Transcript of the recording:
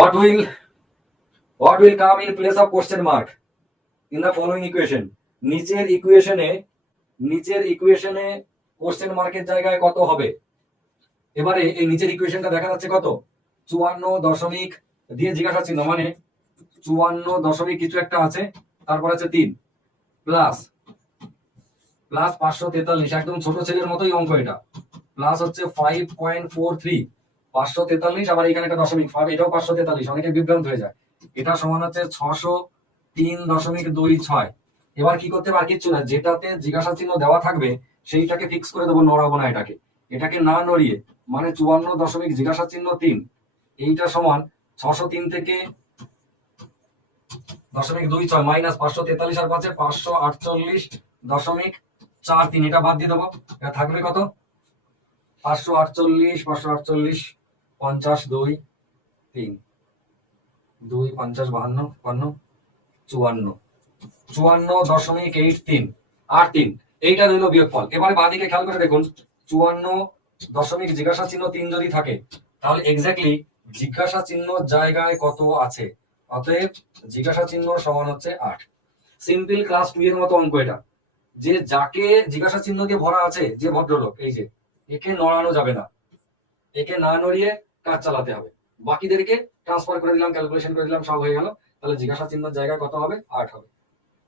What will come in place of question mark in the following equation? নিচের ইকুয়েশনে question মার্কের জায়গায় কত হবে? এবারে এই নিচের ইকুয়েশনটা দেখা যাচ্ছে কত 54 দশমিক দিয়ে জিজ্ঞাসা চিহ্ন, মানে 54 দশমিক কিছু একটা আছে, তারপর আছে 3 প্লাস 543, একদম ছোট ছেলের মতোই অঙ্ক এটা। প্লাস হচ্ছে 5.43 543, আবার এখানে একটা দশমিক, এটাও 543, অনেকে বিভ্রান্ত হয়ে যায়। এটা সমান হচ্ছে 603.26। এবার কি করতে পার, কিচ্ছু না, যেটাতে জিজ্ঞাসা চিহ্ন দেওয়া থাকবে সেইটাকে ফিক্স করে দেবো, নড়াবো না এটাকে না নড়িয়ে, মানে 54 দশমিক জিজ্ঞাসা চিহ্ন 3, এইটা সমান 603 থেকে .26 মাইনাস 543 আর 5 548.43, এটা বাদ দিয়ে দেবো। এটা থাকবে কত 548 50 2 3 2 50 52 54 54.83 আর 3, এইটা রইল বিয়োগফল। এবারে বাঁদিকে খেয়াল করে দেখুন, 54 দশমিক জিজ্ঞাসা চিহ্ন 3 যদি থাকে, তাহলে এক্স্যাক্টলি জিজ্ঞাসা চিহ্ন জায়গায় কত আছে? অতএব জিজ্ঞাসা চিহ্ন সমান হচ্ছে 8। সিম্পল ক্লাস 2 এর মতো অঙ্ক এটা, যে যাকে জিজ্ঞাসা চিহ্ন দিয়ে ভরা আছে, যে ভদ্রলোক, এই যে একে নড়ানো যাবে না, একে না নড়িয়ে কাজ চালাতে হবে। বাকিদেরকে ট্রান্সফার করে দিলাম, ক্যালকুলেশন করে দিলাম, সব হয়ে গেল। তাহলে জিজ্ঞাসা চিহ্নের জায়গায় কত হবে? 8 হবে।